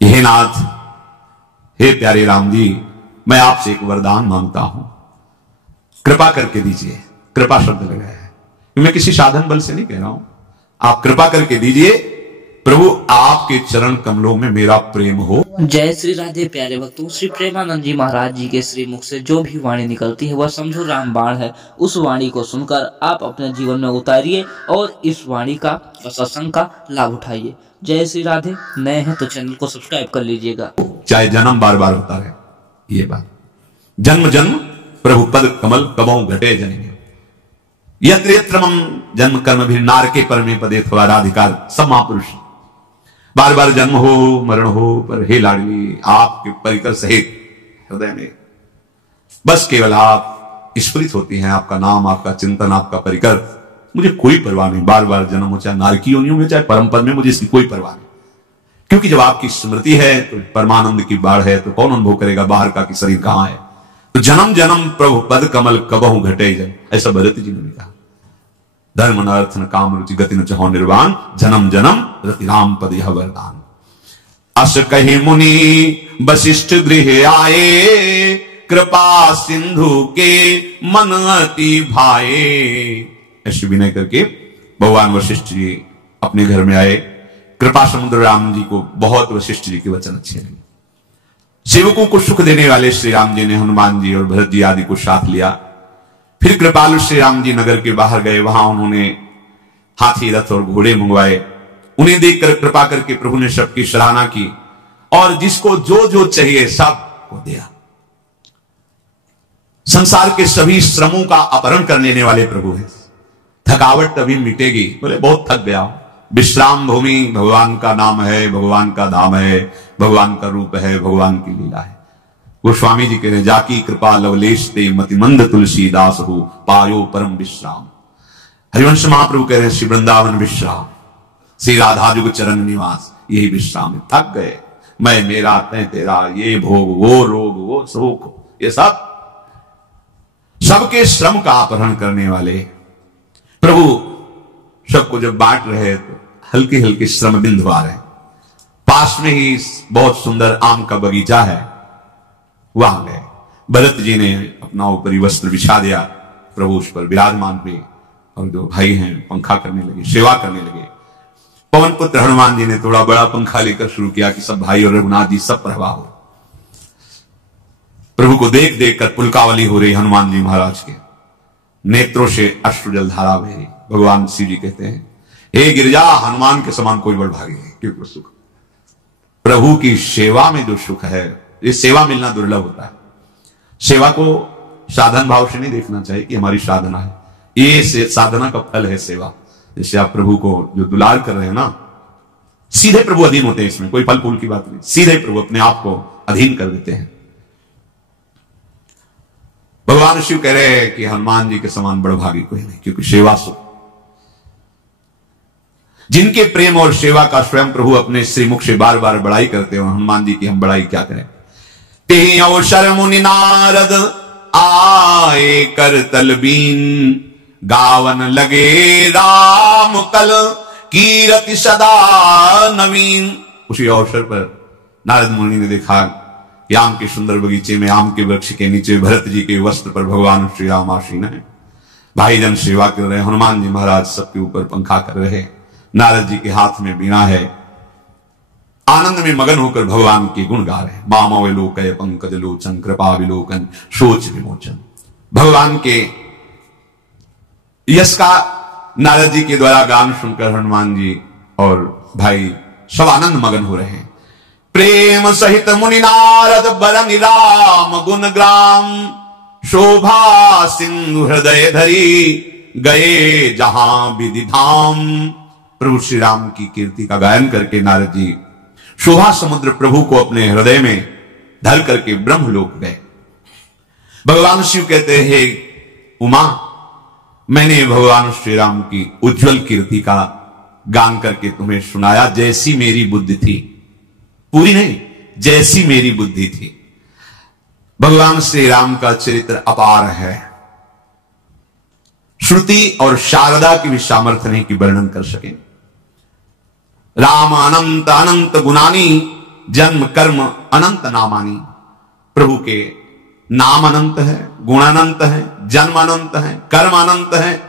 हे नाथ, हे प्यारे राम जी, मैं आपसे एक वरदान मांगता हूं, कृपा करके दीजिए। कृपा शब्द लगाया है, मैं किसी साधन बल से नहीं कह रहा हूं, आप कृपा करके दीजिए प्रभु, आपके चरण कमलों में मेरा प्रेम हो। जय श्री राधे प्यारे भक्तों। श्री प्रेमानंद जी महाराज जी के श्री मुख से जो भी वाणी निकलती है वह समझो रामबाण है। उस वाणी को सुनकर आप अपने जीवन में उतारिए और इस वाणी का और सत्संग का लाभ उठाइए। जय श्री राधे। नए हैं तो चैनल को सब्सक्राइब कर लीजिएगा। चाहे जन्म बार बार होता रहे, ये बात, जन्म जन्म प्रभु पद कमल कबहु घटे जाएंगे। यत्र यत्र मम जन्म कर्म भी नारके परमे पदे थवा राधिकार। सब महापुरुष बार बार जन्म हो मरण हो, पर हे लाडली आपके परिकर सहित हृदय में बस केवल आप स्फुरित होती हैं, आपका नाम, आपका चिंतन, आपका परिकर। मुझे कोई परवाह नहीं, बार बार जन्म हो, चाहे नारकी योनियों में चाहे परम पद में, मुझे इसकी कोई परवाह नहीं। क्योंकि जब आपकी स्मृति है तो परमानंद की बाढ़ है, तो कौन अनुभव करेगा बाहर का कि शरीर कहां है। तो जन्म जन्म प्रभु पद कमल कबहु घटे जाए, ऐसा भरत जी ने कहा। धर्म न अर्थ न काम रुचि गति न चाहो निर्वाण, जन्म जन्म रति राम पद यह वरदान। अस कहे मुनि वशिष्ठ गृह आए, कृपा सिंधु के मन अति भाए। ऐसे विनय करके भगवान वशिष्ठ जी अपने घर में आए। कृपा समुद्र राम जी को बहुत वशिष्ठ जी के वचन अच्छे लगे। सेवकों को सुख देने वाले श्री राम जी ने हनुमान जी और भरत जी आदि को साथ लिया। फिर कृपालु श्री राम जी नगर के बाहर गए, वहां उन्होंने हाथी रथ और घोड़े मंगवाए। उन्हें देखकर कृपा करके प्रभु ने सबकी सराहना की और जिसको जो जो चाहिए सब को दिया। संसार के सभी श्रमों का अपहरण करने वाले प्रभु हैं। थकावट तभी मिटेगी, बोले बहुत थक गया। विश्राम भूमि भगवान का नाम है, भगवान का धाम है, भगवान का रूप है, भगवान की लीला है। गोस्वामी जी कह रहे, जाकी कृपा लवलेश ते मतिमंद तुलसीदास हो, पायो परम विश्राम। हरिवंश महाप्रभु कह रहे हैं, श्री वृंदावन विश्राम, श्री राधा जुग चरण निवास, यही विश्राम है। थक गए, मैं मेरा तय तेरा, ये भोग वो रोग वो सुख, ये सब सबके श्रम का अपहरण करने वाले प्रभु सबको जब बांट रहे तो हल्के हल्के श्रम बिंदु आ रहे। पास में ही बहुत सुंदर आम का बगीचा है, वहां गए। भरत जी ने अपना ऊपरी वस्त्र बिछा दिया, प्रभु उस पर विराजमान हुए और जो भाई हैं पंखा करने लगे, सेवा करने लगे। पवन पुत्र हनुमान जी ने थोड़ा बड़ा पंखा लेकर शुरू किया कि सब भाई और रघुनाथ जी सब प्रवाह हो। प्रभु को देख देख कर पुलकावली हो रही हनुमान जी महाराज के नेत्रों से अश्रुजल धारा बह रही। भगवान शिव जी कहते हैं, हे गिरिजा, हनुमान के समान कोई बड़भागी है। क्योंकि सुख प्रभु की सेवा में जो सुख है, ये सेवा मिलना दुर्लभ होता है। सेवा को साधन भाव से नहीं देखना चाहिए कि हमारी साधना है, ये साधना का फल है सेवा। जैसे आप प्रभु को जो दुलार कर रहे हैं ना, सीधे प्रभु अधीन होते हैं, इसमें कोई फल फूल की बात नहीं, सीधे प्रभु अपने आप को अधीन कर देते हैं। भगवान शिव कह रहे हैं कि हनुमान जी के समान बड़भागी कोई नहीं, क्योंकि सेवा सुख। जिनके प्रेम और सेवा का स्वयं प्रभु अपने श्रीमुख से बार बार बड़ाई करते हो, हनुमान जी की हम बड़ाई क्या करें। ते अवसर मुनि नारद आए कर तलबीन, गावन लगे राम कल कीरति सदा नवीन। उसी अवसर पर नारद मुनि ने देखा कि आम के सुंदर बगीचे में आम के वृक्ष के नीचे भरत जी के वस्त्र पर भगवान श्री राम आसीन है। भाईजन सेवा कर रहे, हनुमान जी महाराज सबके ऊपर पंखा कर रहे, नारद जी के हाथ में बीणा है। आनंद में मगन होकर भगवान के गुण गा रहे। मामवलोकय पंकज लोचन कृपा विलोकन सोच विमोचन। भगवान के यश का नारद जी के द्वारा गान सुनकर हनुमान जी और भाई सब आनंद मगन हो रहे हैं। प्रेम सहित मुनि नारद बरनि राम गुण ग्राम, शोभा सिंधु हृदय धरी गए जहां विधि धाम। प्रभु श्री राम की कीर्ति का गायन करके नारद जी शोभा समुद्र प्रभु को अपने हृदय में धर करके ब्रह्मलोक गए। भगवान शिव कहते हैं, उमा, मैंने भगवान श्री राम की उज्जवल कीर्ति का गान करके तुम्हें सुनाया, जैसी मेरी बुद्धि थी, पूरी नहीं, जैसी मेरी बुद्धि थी। भगवान श्री राम का चरित्र अपार है, श्रुति और शारदा की भी सामर्थ्य नहीं कि वर्णन कर सके। राम अनंत अनंत गुणानी जन्म कर्म अनंत नामानी। प्रभु के नाम अनंत है, गुण अनंत है, जन्म अनंत है, कर्म अनंत है।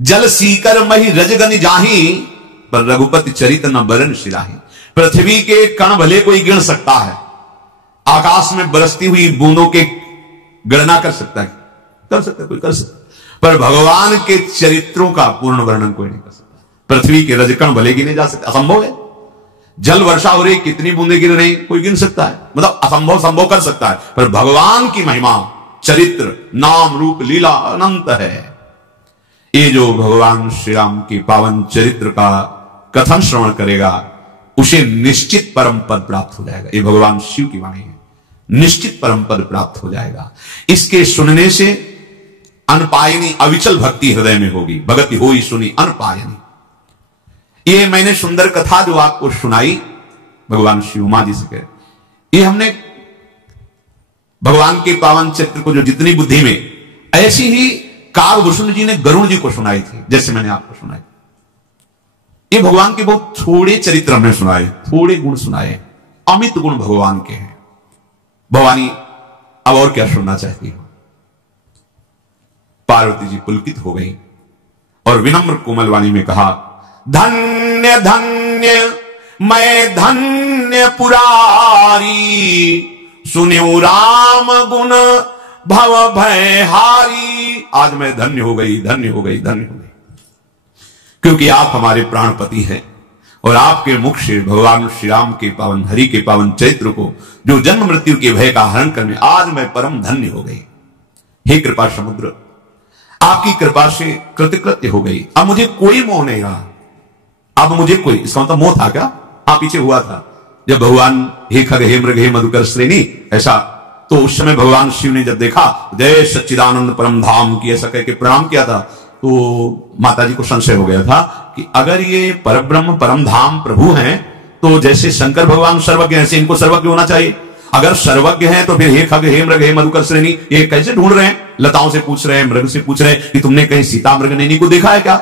जल सीकर मही रजगन जाही, पर रघुपति चरित न बरन शिराही। पृथ्वी के कण भले कोई गिन सकता है, आकाश में बरसती हुई बूंदों के गणना कर सकता है, कोई कर सकता है, पर भगवान के चरित्रों का पूर्ण वर्णन कोई नहीं कर सकता। पृथ्वी के रजकण भले गिने जा सकते, असंभव है। जल वर्षा हो रही, कितनी बूंदे गिर रही, कोई गिन सकता है, मतलब असंभव संभव कर सकता है, पर भगवान की महिमा, चरित्र, नाम, रूप, लीला अनंत है। ये जो भगवान श्री राम की पावन चरित्र का कथन श्रवण करेगा, उसे निश्चित परम पद प्राप्त हो जाएगा। ये भगवान शिव की वाणी है, निश्चित परम पद प्राप्त हो जाएगा। इसके सुनने से अनपायनी अविचल भक्ति हृदय में होगी। भगति होई सुनी अनपायनी। ये मैंने सुंदर कथा जो आपको सुनाई भगवान शिव उमा जी से कह, ये हमने भगवान के पावन चरित्र को जो जितनी बुद्धि में, ऐसी ही कालभूषण जी ने गरुण जी को सुनाई थी, जैसे मैंने आपको सुनाई। ये भगवान के बहुत थोड़े चरित्र हमने सुनाए, थोड़े गुण सुनाए, अमित गुण भगवान के हैं। भवानी अब और क्या सुनना चाहती हो? पार्वती जी पुलकित हो गई और विनम्र कोमल वाणी में कहा, धन्य धन्य मैं धन्य पुरारी, सुन्यो राम गुण भव भय हारी। आज मैं धन्य हो गई, धन्य हो गई, धन्य हो गई, क्योंकि आप हमारे प्राणपति हैं और आपके मुख से भगवान श्री राम के पावन, हरि के पावन चरित्र को, जो जन्म मृत्यु के भय का हरण करने, आज मैं परम धन्य हो गई। हे कृपा समुद्र, आपकी कृपा से कृतकृत्य हो गई। अब मुझे कोई मोह नहीं रहा। अब मुझे कोई, इसका मतलब मोह था क्या? पीछे हुआ था जब भगवान हे खग हे मृग हे मधुकर श्रेणी, ऐसा तो उस समय भगवान शिव ने जब देखा, जय सच्चिदानंद परम धाम की ऐसा कह के प्रणाम किया था, तो माता जी को संशय हो गया था कि अगर ये परब्रह्म परम धाम प्रभु हैं, तो जैसे शंकर भगवान सर्वज्ञ हैं, ऐसे इनको सर्वज्ञ होना चाहिए। अगर सर्वज्ञ हैं तो फिर हे खग हे मृग हे मधुकर श्रेणी ये कैसे ढूंढ रहे हैं? लताओं से पूछ रहे हैं, मृग से पूछ रहे हैं कि तुमने कहीं सीता मृग नैनी को देखा है क्या?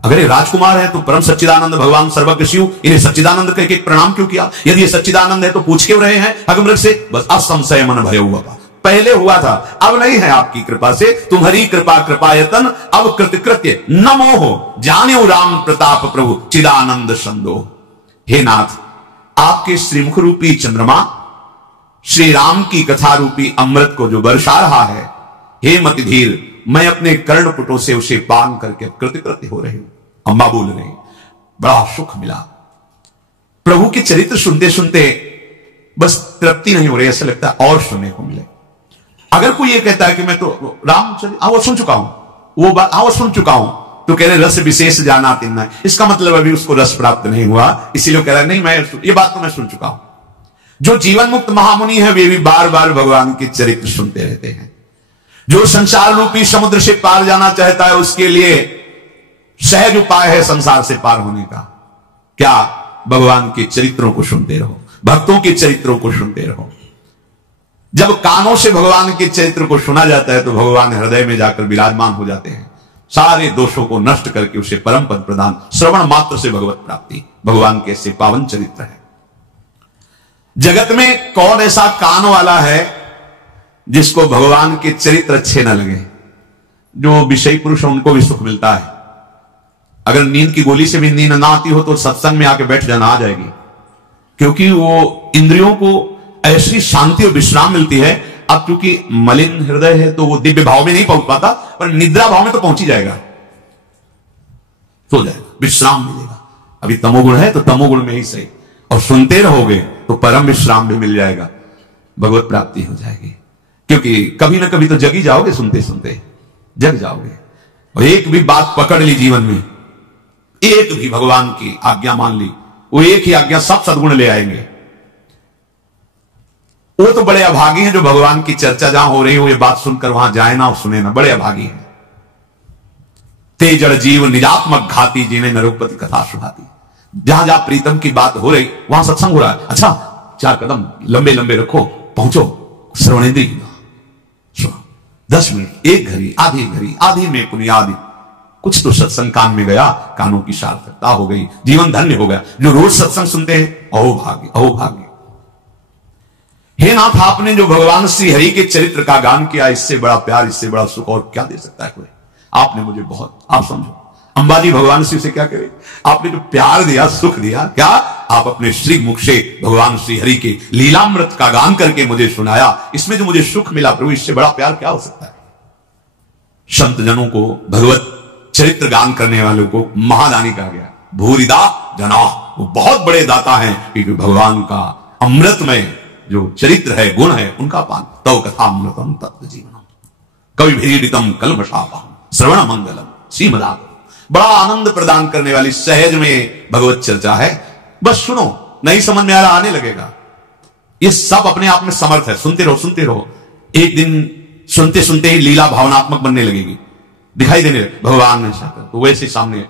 अगर ये राजकुमार है तो परम सच्चिदानंद भगवान सर्वज्ञ शिव इन्हें सच्चिदानंद कह के प्रणाम क्यों किया? यदि ये सच्चिदानंद है तो पूछ क्यों रहे हैं खग मृग से? बस असंशय मन भय हुआ। पहले हुआ था, अब नहीं है। आपकी कृपा से तुम्हारी कृपा कृपायतन अब कृतकृत्य नमो हो, जान्यो राम प्रताप प्रभु चिदानंद संदो। हे नाथ, आपके श्रीमुख रूपी चंद्रमा श्री राम की कथा रूपी अमृत को जो बरसा रहा है, हे मतिधीर, मैं अपने कर्णपुटों से उसे पान करके कृतकृत्य हो रही हूं। अम्मा बोल रही, बड़ा सुख मिला। प्रभु के चरित्र सुनते सुनते बस तृप्ति नहीं हो रही, ऐसा लगता है और सुनने को मिले। अगर कोई ये कहता है कि मैं तो रामचरित्र वो सुन चुका हूं, वो बात वो सुन चुका हूं, तो कह रहे रस विशेष जाना तिन्ना, इसका मतलब अभी उसको रस प्राप्त नहीं हुआ, इसीलिए कह रहा है नहीं मैं ये बात तो मैं सुन चुका हूं। जो जीवन मुक्त महामुनि है वे भी बार बार भगवान के चरित्र सुनते रहते हैं। जो संसार रूपी समुद्र से पार जाना चाहता है उसके लिए सहज उपाय है संसार से पार होने का, क्या? भगवान के चरित्रों को सुनते रहो, भक्तों के चरित्रों को सुनते रहो। जब कानों से भगवान के चरित्र को सुना जाता है तो भगवान हृदय में जाकर विराजमान हो जाते हैं, सारे दोषों को नष्ट करके उसे परम पद प्रदान, श्रवण मात्र से भगवत प्राप्ति। भगवान के ऐसे पावन चरित्र है। जगत में कौन ऐसा कान वाला है जिसको भगवान के चरित्र अच्छे न लगे? जो विषयी पुरुष है उनको भी सुख मिलता है। अगर नींद की गोली से भी नींद ना आती हो तो सत्संग में आके बैठ जाना, आ जाएगी, क्योंकि वो इंद्रियों को ऐसी शांति और विश्राम मिलती है। अब क्योंकि मलिन हृदय है तो वो दिव्य भाव में नहीं पहुंच पाता, पर निद्रा भाव में तो पहुंच ही जाएगा, सो जाएगा, विश्राम मिलेगा। अभी तमोगुण है तो तमोगुण में ही सही, और सुनते रहोगे तो परम विश्राम भी मिल जाएगा, भगवत प्राप्ति हो जाएगी। क्योंकि कभी ना कभी तो जग ही जाओगे, सुनते सुनते जग जाओगे। और एक भी बात पकड़ ली जीवन में, एक भी भगवान की आज्ञा मान ली, वो एक ही आज्ञा सब सद्गुण ले आएंगे। वो तो बड़े अभागी हैं जो भगवान की चर्चा जहां हो रही हो ये बात सुनकर वहां जाए ना और सुने ना, बड़े अभागी हैं। ते जड़ जीव निजात्मक घाती जिन्हें नरपति कथा सुनाती। जहां जहां प्रीतम की बात हो रही वहां सत्संग हो रहा है, अच्छा 4 कदम लंबे लंबे रखो, पहुंचो श्रवणेंद्रिय 10 मिनट, 1 घड़ी, आधी घड़ी, आधी में पुनियादी, कुछ तो सत्संग कान में गया, कानों की सार्थकता हो गई, जीवन धन्य हो गया। जो रोज सत्संग सुनते हैं, अहो भाग्य, अहो भाग्य। हे नाथ, आपने जो भगवान श्री हरि के चरित्र का गान किया, इससे बड़ा प्यार, इससे बड़ा सुख और क्या दे सकता है कोई। आपने मुझे बहुत, आप समझो, अंबाजी भगवान श्री से क्या करे, आपने जो प्यार दिया, सुख दिया, क्या आप अपने श्री मुख से भगवान श्री हरि के लीलामृत का गान करके मुझे सुनाया। इसमें जो मुझे सुख मिला प्रभु, इससे बड़ा प्यार क्या हो सकता है। संत जनों को, भगवत चरित्र गान करने वालों को महादानी कहा गया। भूरिदा जना, वो बहुत बड़े दाता हैं, क्योंकि भगवान का अमृतमय जो चरित्र है, गुण है, उनका पान। तव कथा अमृतम तत्व जीवनम कवि भीड़ितम कल्मषापहम श्रवण मंगलम श्रीमदागम। बड़ा आनंद प्रदान करने वाली सहज में भगवत चर्चा है। बस सुनो, नहीं समझ में आ रहा, आने लगेगा। ये सब अपने आप में समर्थ है, सुनते रहो, सुनते रहो। एक दिन सुनते सुनते ही लीला भावनात्मक बनने लगेगी, दिखाई देने लगे भगवान ने चाहकर, तो वैसे सामने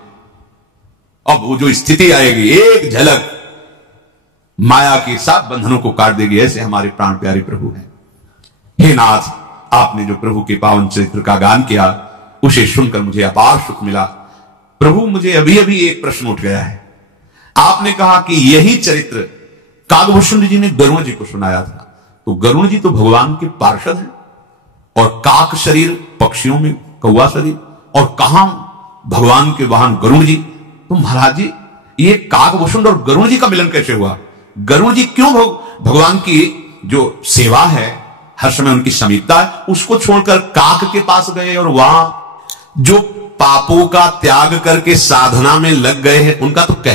अब वो जो स्थिति आएगी, एक झलक माया के साथ बंधनों को काट देगी। ऐसे हमारे प्राण प्यारे प्रभु हैं। हे नाथ, आपने जो प्रभु के पावन चरित्र का गान किया, उसे सुनकर मुझे अपार सुख मिला। प्रभु, मुझे अभी अभी एक प्रश्न उठ गया है। आपने कहा कि यही चरित्र काकभूषण जी ने गरुण जी को सुनाया था, तो गरुण जी तो भगवान के पार्षद हैं, और काक शरीर पक्षियों में कौवा शरीर, और कहां भगवान के वाहन गरुण जी। तो महाराज जी, ये काकभूषण और गरुण जी का मिलन कैसे हुआ? गरुण जी क्यों भगवान की जो सेवा है, हर समय उनकी समीपता है, उसको छोड़कर काक के पास गए, और वहां जो पापों का त्याग करके साधना में लग गए हैं, उनका तो कह